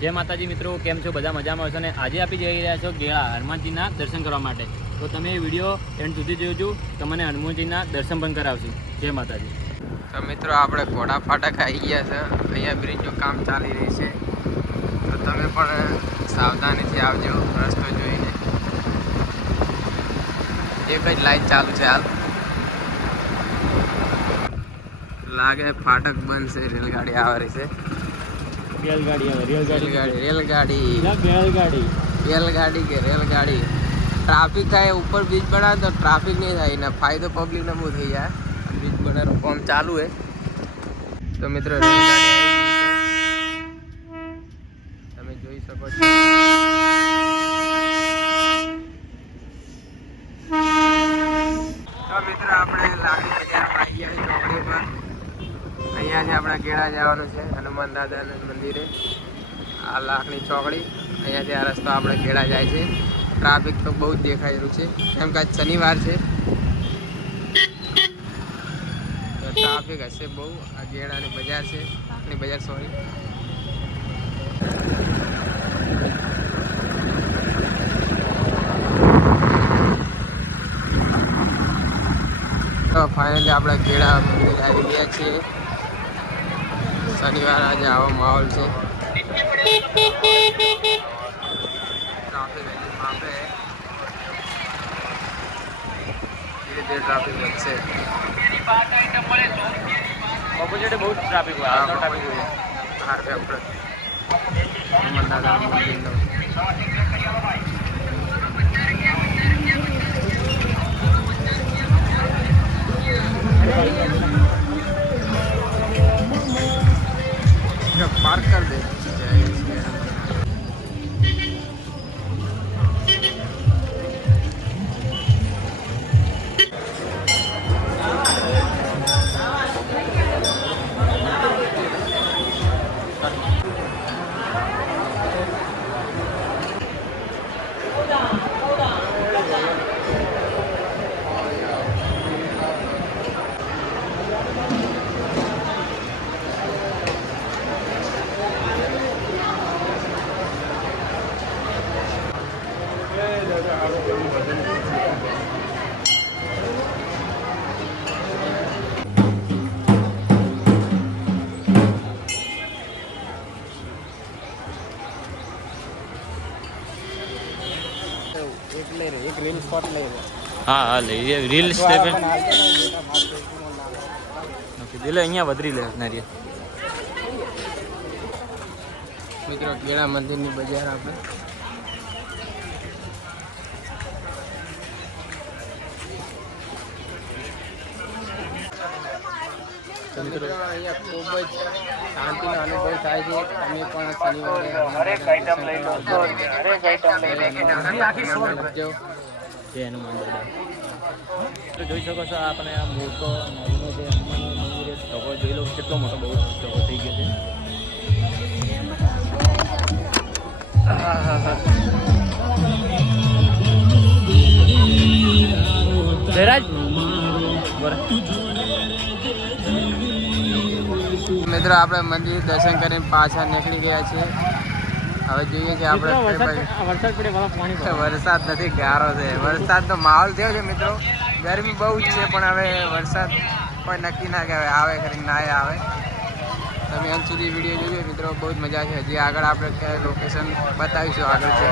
જય માતાજી મિત્રો, કેમ છો? બધા મજામાં હશો? ને આજે આપી જઈ રહ્યા છો ગેળા હનુમાનજીના દર્શન કરવા માટે. તો તમે એ વીડિયો એન્ડ સુધી જોજો તમને હનુમાનજીના દર્શન પણ કરાવશું. જય માતાજી. તો મિત્રો, આપણે ઘોડા ફાટક આવી ગયા છે. અહીંયા બ્રિજનું કામ ચાલી રહ્યું છે. તો તમે પણ સાવધાનીથી આવજો, રસ્તો જોઈને. એક જ લાઈન ચાલુ છે હાલ. લાગે ફાટક બંધ છે, રેલગાડી આવે છે. રેલગાડી આવે રેલગાડી રેલગાડી રેલગાડી. રેલગાડી કે રેલગાડી. ટ્રાફિક થાય ઉપર બ્રિજ બનાવે તો ટ્રાફિક નહીં થાય. ને ફાયદો પબ્લિકને બહુ થઈ જાય. બ્રિજ બનાવવાનું કામ ચાલુ છે. તો મિત્રો રેલગાડી આવી ગઈ છે. તમે જોઈ શકો છો તો મિત્રો આપણે લાકડી બજારમાં આવી ગયા છીએ ચોકડી પર અહીંયાથી આપણે કેળા જવાનું છે, હનુમાન દાદાના મંદિરે. આ લાખની ચોકડી. અહીંયાથી આ રસ્તો આપણે કેળા જાય છે. ટ્રાફિક તો બહુ જ દેખાઈ રહ્યું છે. કેમ કે આજ શનિવાર છે. ટ્રાફિક હશે બહુ. આ ગેળાની બજાર છે. લાખની બજાર સોરી તો ફાઇનલી આપણે ગેળા મંદિર આવી ગયા છીએ. શનિવાર આજે આવો માહોલ છે. ધીરે ધીરે ટ્રાફિક વધશે. ઓપોઝિટે બહુ ટ્રાફિક હોય ટ્રાફિક હોય હાર્વે આપણે હનુમાનદાદા મંદિરનો પાર્ક કર દે જય શ્રી રામ. એક લઈ રે એક રીલ સ્પોટ લઈ રે હા હા લઈ રીલ સ્ટેપન દિલે અહીંયા વધરી લે મિત્રો કેળા મંદિરની બજાર આપણે. મિત્રો અહીંયા ખૂબ જ શાંતિનો અનુભવ થાય છે. તમે પણ શનિવારે આઈટમ લઈ લો હરેક આઈટમ લઈ લો જય હનુમાન દાદા. જોઈ શકો છો આપણે આ મોટો નવીનો જે હનુમાન મંદિર ઢગો જોઈ લો કેટલો મોટો બહુ ઢગો થઈ ગયો છે. જયરાજ મિત્રો આપણે મંદિર દર્શન કરીને પાછા નીકળી ગયા છીએ. હવે જોઈએ કે આપણે વરસાદ પાણી નથી ગારો છે. વરસાદનો માહોલ થયો છે મિત્રો. ગરમી બહુ જ છે પણ હવે વરસાદ કોઈ નક્કી ના કહેવાય આવે ખરી ના આવે. તમે અંત સુધી વીડિયો જોજો. મિત્રો બહુ જ મજા છે હજી આગળ આપણે લોકેશન બતાવીશું આગળ છે